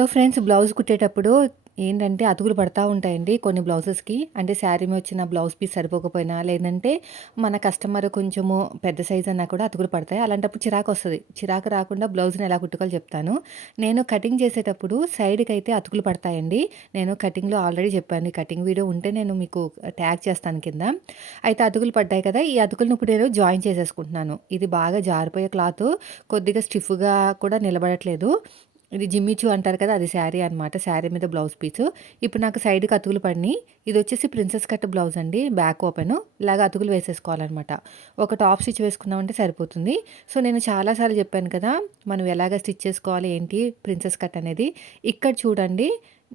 So friends blouse కుట్టేటప్పుడు ఏంటంటే అతుకులు పడతా ఉంటాయండి కొన్ని బ్లౌజెస్కి. అంటే శారీ మీద వచ్చిన బ్లౌజ్ పీస్ సరిపోకపోయినా లేదంటే మన కస్టమర్ కొంచెము పెద్ద సైజ్ అన్నా కూడా అతుకులు పడతాయి. అలాంటప్పుడు చిరాకు వస్తుంది. చిరాకు రాకుండా బ్లౌజ్ని ఎలా కుట్టుకోవాలో చెప్తాను. నేను కటింగ్ చేసేటప్పుడు సైడ్కి అయితే అతుకులు పడతాయండి. నేను కటింగ్లో ఆల్రెడీ చెప్పాను. కటింగ్ వీడియో ఉంటే నేను మీకు ట్యాగ్ చేస్తాను కింద. అయితే అతుకులు పడ్డాయి కదా ఈ అతుకులను ఇప్పుడు నేను జాయిన్ చేసేసుకుంటున్నాను. ఇది బాగా జారిపోయే క్లాత్. కొద్దిగా స్టిఫ్గా కూడా నిలబడట్లేదు. ఇది జిమ్మిచు అంటారు కదా అది శారీ అనమాట శారీ మీద బ్లౌజ్ పీస్. ఇప్పుడు నాకు సైడ్కి అతుకులు పడినాయి. ఇది వచ్చేసి ప్రిన్సెస్ కట్ బ్లౌజ్ అండి. Back open. ఇలాగ అతుకులు వేసేసుకోవాలన్నమాట. ఒక టాప్ స్టిచ్ వేసుకున్నామంటే సరిపోతుంది. సో నేను చాలాసార్లు చెప్పాను కదా మనం ఎలాగ స్టిచ్ చేసుకోవాలి ఏంటి ప్రిన్సెస్ కట్ అనేది. ఇక్కడ చూడండి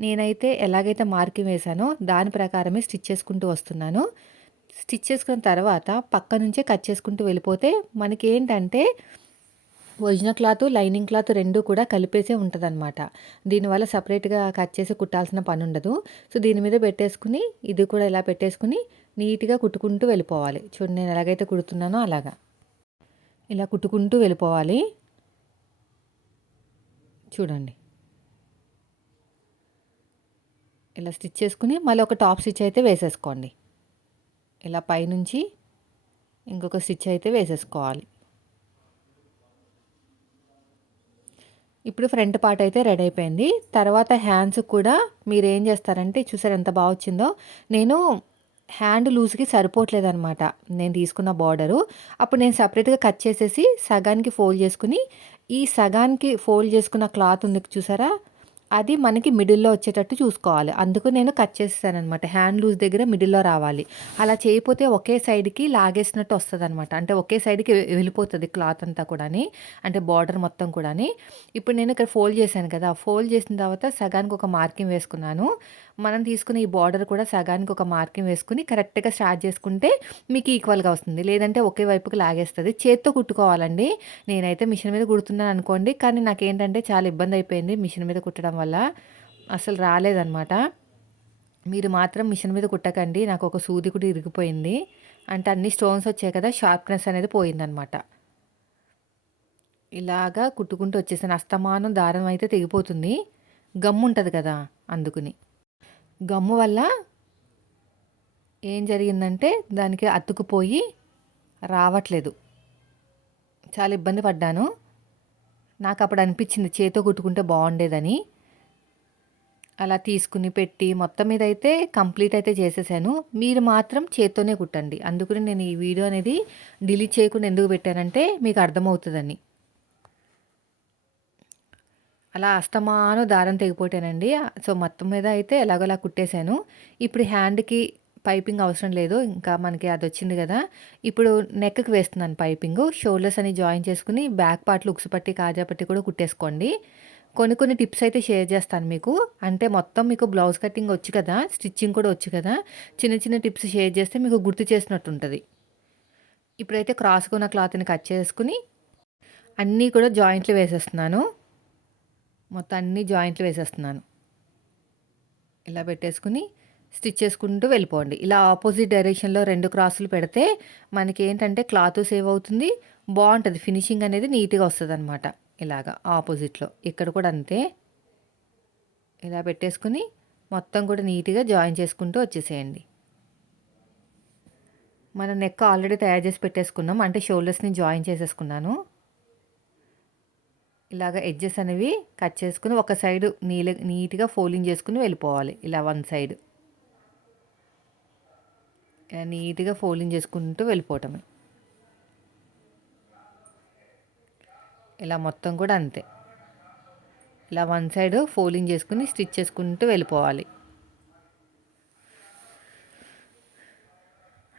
నేనైతే ఎలాగైతే మార్కింగ్ వేశానో దాని ప్రకారమే స్టిచ్ చేసుకుంటూ వస్తున్నాను. స్టిచ్ చేసుకున్న తర్వాత పక్క నుంచే కట్ చేసుకుంటూ వెళ్ళిపోతే మనకి ఏంటంటే ఒరిజినల్ క్లాత్ లైనింగ్ క్లాత్ రెండు కూడా కలిపేసే ఉంటుంది అనమాట దీనివల్ల సపరేట్గా కట్ చేసి కుట్టాల్సిన పని ఉండదు సో దీని మీద పెట్టేసుకుని ఇది కూడా ఇలా పెట్టేసుకుని నీట్గా కుట్టుకుంటూ వెళ్ళిపోవాలి. చూడండి నేను ఎలాగైతే కుడుతున్నానో అలాగా. ఇలా కుట్టుకుంటూ వెళ్ళిపోవాలి. చూడండి. ఇలా స్టిచ్ చేసుకుని మళ్ళీ ఒక టాప్ స్టిచ్ అయితే వేసేసుకోండి. ఇలా పైనుంచి ఇంకొక స్టిచ్ అయితే వేసేసుకోవాలి. ఇప్పుడు ఫ్రంట్ పార్ట్ అయితే రెడీ అయిపోయింది. తర్వాత హ్యాండ్స్ కూడా మీరు ఏం చేస్తారంటే చూసారు ఎంత బాగా వచ్చిందో? నేను హ్యాండ్ లూజ్కి సరిపోవట్లేదు అనమాట నేను తీసుకున్న బార్డరు. అప్పుడు నేను సపరేట్గా కట్ చేసేసి సగానికి ఫోల్డ్ చేసుకుని ఈ సగానికి ఫోల్డ్ చేసుకున్న క్లాత్ ఉంది చూసారా? అది మనకి మిడిల్లో వచ్చేటట్టు చూసుకోవాలి. అందుకు నేను కట్ చేస్తాను అనమాట హ్యాండ్ లూజ్ దగ్గర మిడిల్లో రావాలి. అలా చేయకపోతే ఒకే సైడ్కి లాగేసినట్టు వస్తుంది అనమాట అంటే ఒకే సైడ్కి వెళ్ళిపోతుంది క్లాత్ అంతా కూడా అంటే బార్డర్ మొత్తం కూడా ఇప్పుడు నేను ఇక్కడ ఫోల్డ్ చేశాను కదా ఫోల్డ్ చేసిన తర్వాత సగానికి ఒక మార్కింగ్ వేసుకున్నాను. మనం తీసుకున్న ఈ బార్డర్ కూడా సగానికి ఒక మార్కింగ్ వేసుకుని కరెక్ట్గా స్టార్ట్ చేసుకుంటే మీకు ఈక్వల్గా వస్తుంది. లేదంటే ఒకే వైపుకి లాగేస్తుంది. చేత్తో కుట్టుకోవాలండి. నేనైతే మిషన్ మీద కుడుతున్నాను అనుకోండి. కానీ నాకేంటంటే చాలా ఇబ్బంది అయిపోయింది మిషన్ మీద కుట్టడం వల్ల. అసలు రాలేదనమాట మీరు మాత్రం మిషన్ మీద కుట్టకండి నాకు ఒక సూది కూడా ఇరిగిపోయింది. అంటే అన్ని స్టోన్స్ వచ్చాయి కదా షార్ప్నెస్ అనేది పోయిందనమాట ఇలాగా కుట్టుకుంటూ వచ్చేసాను. అస్తమానం దారం అయితే తెగిపోతుంది. గమ్ము ఉంటుంది కదా అందుకుని. గమ్ము వల్ల ఏం జరిగిందంటే దానికి అతుకుపోయి రావట్లేదు. చాలా ఇబ్బంది పడ్డాను. నాకు అప్పుడు అనిపించింది చేతో కుట్టుకుంటే బాగుండేదని. అలా తీసుకుని పెట్టి మొత్తం మీద అయితే కంప్లీట్ అయితే చేసేసాను. మీరు మాత్రం చేత్తోనే కుట్టండి. అందుకని నేను ఈ వీడియో అనేది డిలీట్ చేయకుండా ఎందుకు పెట్టానంటే మీకు అర్థమవుతుందని. అలా అస్తమాను దారం తెగిపోయానండి. సో మొత్తం మీద అయితే ఎలాగోలా కుట్టేశాను. ఇప్పుడు హ్యాండ్కి పైపింగ్ అవసరం లేదు. ఇంకా మనకి అది వచ్చింది కదా. ఇప్పుడు నెక్కి వేస్తున్నాను పైపింగ్. షోల్డర్స్ అని జాయిన్ చేసుకుని బ్యాక్ పార్ట్లు ఉక్సుపట్టి కాజా పట్టి కూడా కుట్టేసుకోండి. కొన్ని కొన్ని టిప్స్ అయితే షేర్ చేస్తాను మీకు. అంటే మొత్తం మీకు బ్లౌజ్ కటింగ్ వచ్చు కదా స్టిచ్చింగ్ కూడా వచ్చు కదా చిన్న చిన్న టిప్స్ షేర్ చేస్తే మీకు గుర్తు చేసినట్టు ఉంటుంది ఇప్పుడైతే క్రాస్గా ఉన్న క్లాత్ని కట్ చేసుకుని అన్నీ కూడా జాయింట్లు వేసేస్తున్నాను. మొత్తం అన్ని జాయింట్లు వేసేస్తున్నాను. ఇలా పెట్టేసుకుని స్టిచ్ చేసుకుంటూ వెళ్ళిపోండి. ఇలా ఆపోజిట్ డైరెక్షన్లో రెండు క్రాసులు పెడితే మనకి ఏంటంటే క్లాత్ సేవ్ అవుతుంది బాగుంటుంది. ఫినిషింగ్ అనేది నీట్గా వస్తుంది అనమాట ఇలాగా ఆపోజిట్లో. ఇక్కడ కూడా అంతే. ఇలా పెట్టేసుకుని మొత్తం కూడా నీట్గా జాయిన్ చేసుకుంటూ వచ్చేసేయండి. మనం నెక్ ఆల్రెడీ తయారు చేసి పెట్టేసుకున్నాం. అంటే షోల్డర్స్ని జాయిన్ చేసేసుకున్నాను. ఇలాగ ఎడ్జెస్ అనేవి కట్ చేసుకుని ఒక సైడ్ నీళ్ళ నీట్గా ఫోల్డింగ్ చేసుకుని వెళ్ళిపోవాలి. ఇలా వన్ సైడ్. ఇలా నీట్గా ఫోల్డింగ్ చేసుకుంటూ వెళ్ళిపోవటమే. ఇలా మొత్తం కూడా అంతే. ఇలా వన్ సైడ్ ఫోల్డింగ్ చేసుకుని స్టిచ్ చేసుకుంటూ వెళ్ళిపోవాలి.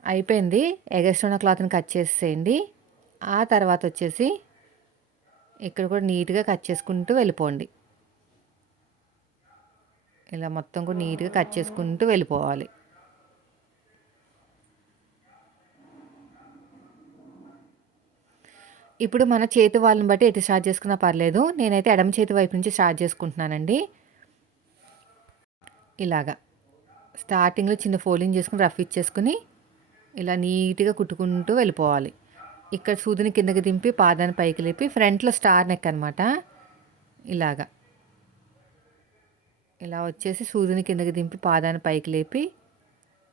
అయిపోయింది. ఎగస్ట్రోన క్లాత్ని కట్ చేసేయండి. ఆ తర్వాత వచ్చేసి ఇక్కడ కూడా నీట్గా కట్ చేసుకుంటూ వెళ్ళిపోండి. ఇలా మొత్తం కూడా నీట్గా కట్ చేసుకుంటూ వెళ్ళిపోవాలి. ఇప్పుడు మన చేతి వాళ్ళని బట్టి ఎటు స్టార్ట్ చేసుకున్నా పర్లేదు. నేనైతే ఎడమ చేతి వైపు నుంచి స్టార్ట్ చేసుకుంటున్నానండి. ఇలాగా. స్టార్టింగ్లో చిన్న ఫోల్డింగ్ చేసుకుని రఫ్ ఇచ్చేసుకుని ఇలా నీట్గా కుట్టుకుంటూ వెళ్ళిపోవాలి. ఇక్కడ సూదిని కిందకి దింపి పాదాన్ని పైకి లేపి ఫ్రంట్లో స్టార్ నెక్ అనమాట ఇలాగా. ఇలా వచ్చేసి సూదిని కిందకి దింపి పాదాన్ని పైకి లేపి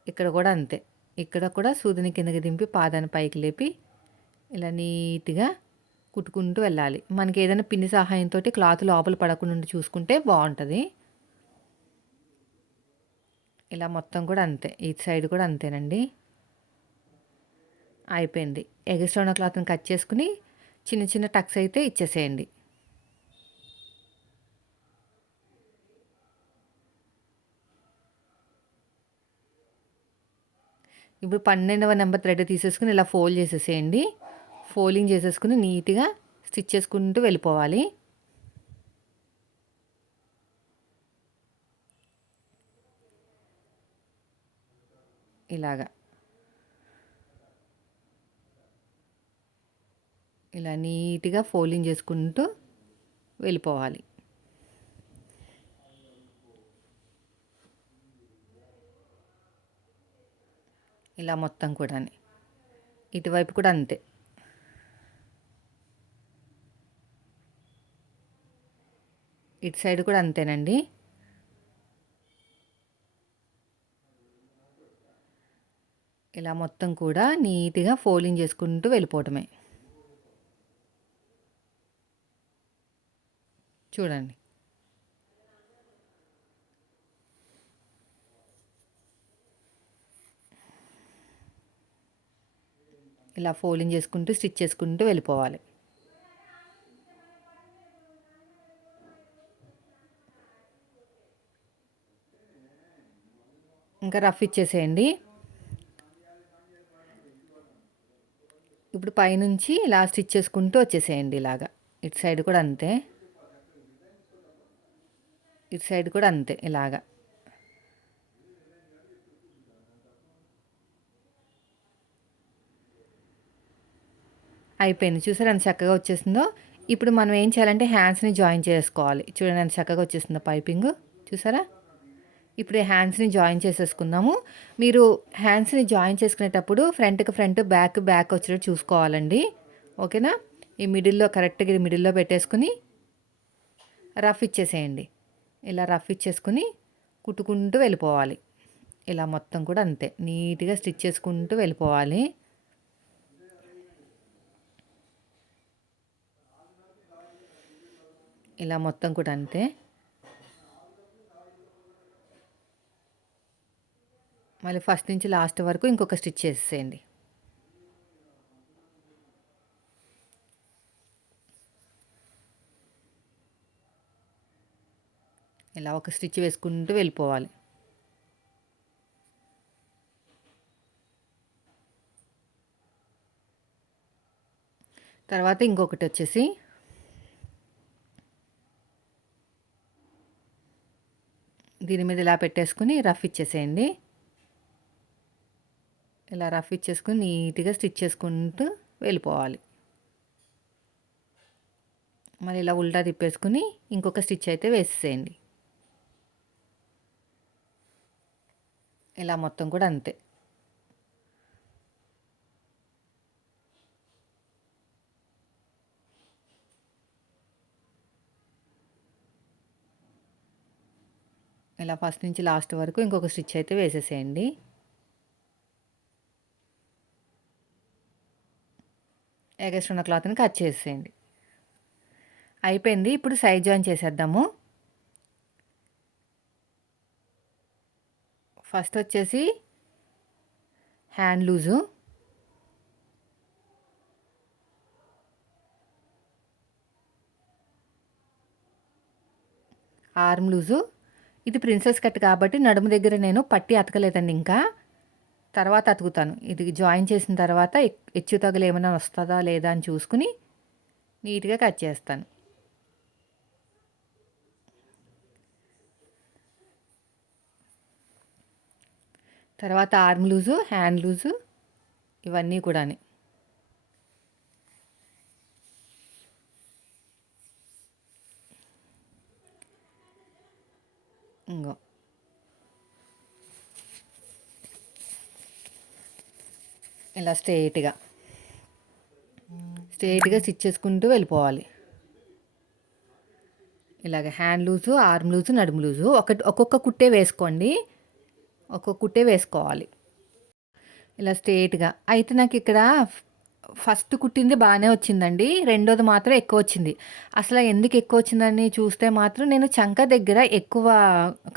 ఇక్కడ కూడా అంతే. ఇక్కడ కూడా సూదిని కిందకి దింపి పాదాన్ని పైకి లేపి ఇలా నీట్గా కుట్టుకుంటూ వెళ్ళాలి. మనకి ఏదైనా పిన్ని సహాయంతో క్లాత్ లోపల పడకుండా చూసుకుంటే బాగుంటుంది ఇలా మొత్తం కూడా అంతే. ఈ సైడ్ కూడా అంతేనండి. అయిపోయింది. ఎగస్ట్రా ఉన్న క్లాత్ని కట్ చేసుకుని చిన్న చిన్న టక్స్ అయితే ఇచ్చేసేయండి. ఇప్పుడు పన్నెండవ నెంబర్ థ్రెడ్ తీసేసుకుని ఇలా ఫోల్డ్ చేసేసేయండి. ఫోల్డింగ్ చేసేసుకుని నీట్గా స్టిచ్ చేసుకుంటూ వెళ్ళిపోవాలి. ఇలాగా. ఇలా నీట్గా ఫోల్డింగ్ చేసుకుంటూ వెళ్ళిపోవాలి. ఇలా మొత్తం కూడా ఇటువైపు కూడా అంతే. ఇటు సైడ్ కూడా అంతేనండి. ఇలా మొత్తం కూడా నీట్గా ఫోల్డింగ్ చేసుకుంటూ వెళ్ళిపోవటమే చూడండి. ఇలా ఫోల్డింగ్ చేసుకుంటూ స్టిచ్ చేసుకుంటూ వెళ్ళిపోవాలి. ఇంకా రఫ్ ఇచ్చేసేయండి. ఇప్పుడు పైనుంచి ఇలా స్టిచ్ చేసుకుంటూ వచ్చేసేయండి ఇలాగా. ఇటు సైడ్ కూడా అంతే. ఇటు సైడ్ కూడా అంతే ఇలాగా. అయిపోయింది. చూసారు ఎంత చక్కగా వచ్చేసిందో? ఇప్పుడు మనం ఏం చేయాలంటే హ్యాండ్స్ని జాయిన్ చేసుకోవాలి. చూడండి ఎంత చక్కగా వచ్చేసిందో పైపింగ్. చూసారా? ఇప్పుడు హ్యాండ్స్ని జాయిన్ చేసేసుకుందాము. మీరు హ్యాండ్స్ని జాయిన్ చేసుకునేటప్పుడు ఫ్రంట్కి ఫ్రంట్ బ్యాక్ బ్యాక్ వచ్చేటట్టు చూసుకోవాలండి. ఓకేనా? ఈ మిడిల్లో కరెక్ట్గా మిడిల్లో పెట్టేసుకుని రఫ్ ఇచ్చేసేయండి. ఇలా రఫ్ ఇచ్చేసుకుని కుట్టుకుంటూ వెళ్ళిపోవాలి. ఇలా మొత్తం కూడా అంతే. నీట్గా స్టిచ్ చేసుకుంటూ వెళ్ళిపోవాలి. ఇలా మొత్తం కూడా అంతే. మళ్ళీ ఫస్ట్ నుంచి లాస్ట్ వరకు ఇంకొక స్టిచ్ చేసేయండి. ఇలా ఒక స్టిచ్ వేసుకుంటూ వెళ్ళిపోవాలి. తర్వాత ఇంకొకటి వచ్చేసి దీని మీద ఇలా పెట్టేసుకుని రఫ్ ఇచ్చేసేయండి. ఇలా రఫ్ ఇచ్చేసుకుని నీట్గా స్టిచ్ చేసుకుంటూ వెళ్ళిపోవాలి. మరి ఇలా ఉల్టా తిప్పేసుకుని ఇంకొక స్టిచ్ అయితే వేసేసేయండి. ఇలా మొత్తం కూడా అంతే. ఇలా ఫస్ట్ నుంచి లాస్ట్ వరకు ఇంకొక స్టిచ్ అయితే వేసేసేయండి. ఎగస్ట్ ఉన్న క్లాత్ని కట్ చేసేయండి. అయిపోయింది. ఇప్పుడు సైడ్ జాయిన్ చేసేద్దాము. ఫస్ట్ వచ్చేసి హ్యాండ్ లూజు. Arm loose. ఇది ప్రిన్సెస్ కట్ కాబట్టి నడుము దగ్గర నేను పట్టి అతకలేదండి ఇంకా. తర్వాత అతుకుతాను. ఇది జాయిన్ చేసిన తర్వాత హెచ్చు తగులు ఏమైనా వస్తుందా లేదా అని చూసుకుని నీట్గా కట్ చేస్తాను. తర్వాత ఆర్మ్ లూజు హ్యాండ్ లూజు ఇవన్నీ కూడా ఇంకో ఇలా స్ట్రైట్గా స్ట్రైట్గా స్టిచ్ చేసుకుంటూ వెళ్ళిపోవాలి. ఇలాగ హ్యాండ్ లూజు ఆర్మ్ లూజు నడుము లూజు ఒకటి ఒక్కొక్క కుట్టే వేసుకోండి. ఒక్కొక్క కుట్టే వేసుకోవాలి. ఇలా స్ట్రైట్గా అయితే నాకు ఇక్కడ ఫస్ట్ కుట్టింది బాగానే వచ్చిందండి. రెండోది మాత్రం ఎక్కువ వచ్చింది. అసలు ఎందుకు ఎక్కువ వచ్చిందని చూస్తే మాత్రం నేను చంక దగ్గర ఎక్కువ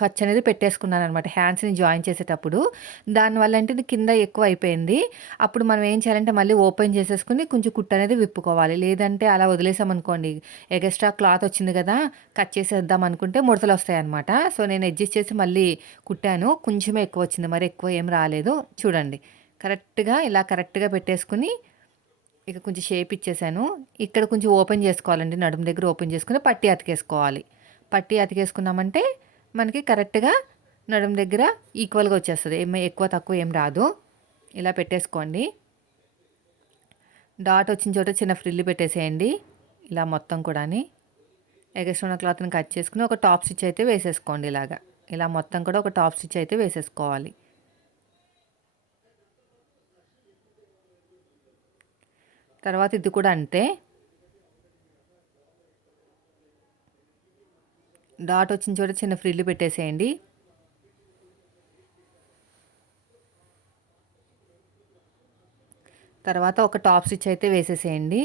ఖర్చు అనేది పెట్టేసుకున్నాను అనమాట హ్యాండ్స్ని జాయిన్ చేసేటప్పుడు. దానివల్ల అంటే ఇది కింద ఎక్కువ అయిపోయింది. అప్పుడు మనం ఏం చేయాలంటే మళ్ళీ ఓపెన్ చేసేసుకుని కొంచెం కుట్టు అనేది విప్పుకోవాలి. లేదంటే అలా వదిలేసామనుకోండి ఎగస్ట్రా క్లాత్ వచ్చింది కదా కట్ చేసేద్దాం అనుకుంటే ముడతలు వస్తాయి అనమాట సో నేను అడ్జస్ట్ చేసి మళ్ళీ కుట్టాను. కొంచెమే ఎక్కువ వచ్చింది. మరి ఎక్కువ ఏం రాలేదు. చూడండి. కరెక్ట్గా ఇలా కరెక్ట్గా పెట్టేసుకుని ఇక కొంచెం షేప్ ఇచ్చేసాను. ఇక్కడ కొంచెం ఓపెన్ చేసుకోవాలండి. నడుము దగ్గర ఓపెన్ చేసుకుని పట్టి అతికేసుకోవాలి. పట్టి అతికేసుకున్నామంటే మనకి కరెక్ట్గా నడుము దగ్గర ఈక్వల్గా వచ్చేస్తుంది. ఏమి ఎక్కువ తక్కువ ఏం రాదు. ఇలా పెట్టేసుకోండి. డాట్ వచ్చిన చోట చిన్న ఫ్రిల్లు పెట్టేసేయండి. ఇలా మొత్తం కూడా ఎగస్ట్రా ఉన్న క్లాత్ని కట్ చేసుకుని ఒక టాప్ స్టిచ్ అయితే వేసేసుకోండి ఇలాగా. ఇలా మొత్తం కూడా ఒక టాప్ స్టిచ్ అయితే వేసేసుకోవాలి. తర్వాత ఇది కూడా అంతే. డాట్ వచ్చిన చోట చిన్న ఫ్రిల్లు పెట్టేసేయండి. తర్వాత ఒక టాప్ స్టిచ్ అయితే వేసేసేయండి.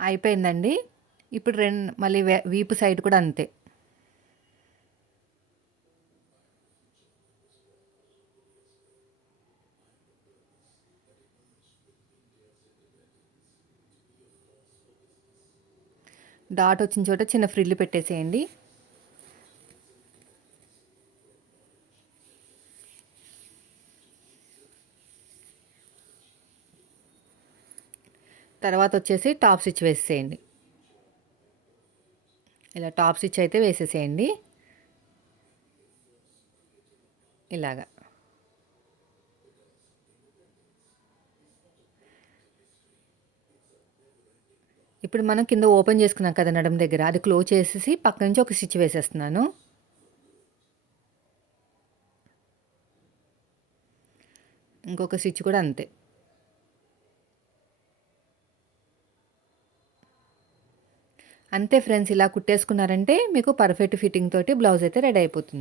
అయిపోయిందండి. ఇప్పుడు రెండు మళ్ళీ వీపు సైడ్ కూడా అంతే. డాట్ వచ్చిన చోట చిన్న ఫ్రిల్లు పెట్టేసేయండి. తర్వాత వచ్చేసి టాప్ స్టిచ్ వేసేయండి ఇలా టాప్ స్టిచ్ అయితే వేసేసేయండి. ఇలాగా. ఇప్పుడు మనం కింద ఓపెన్ చేసుకున్నాం కదా నడం దగ్గర. అది క్లోజ్ చేసేసి పక్క నుంచి ఒక స్టిచ్ వేసేస్తున్నాను. ఇంకొక స్టిచ్ కూడా అంతే. అంతే ఫ్రెండ్స్ ఇలా కుట్టేసుకున్నారంటే మీకు పర్ఫెక్ట్ ఫిట్టింగ్ తోటి బ్లౌజ్ అయితే రెడీ అయిపోతుంది.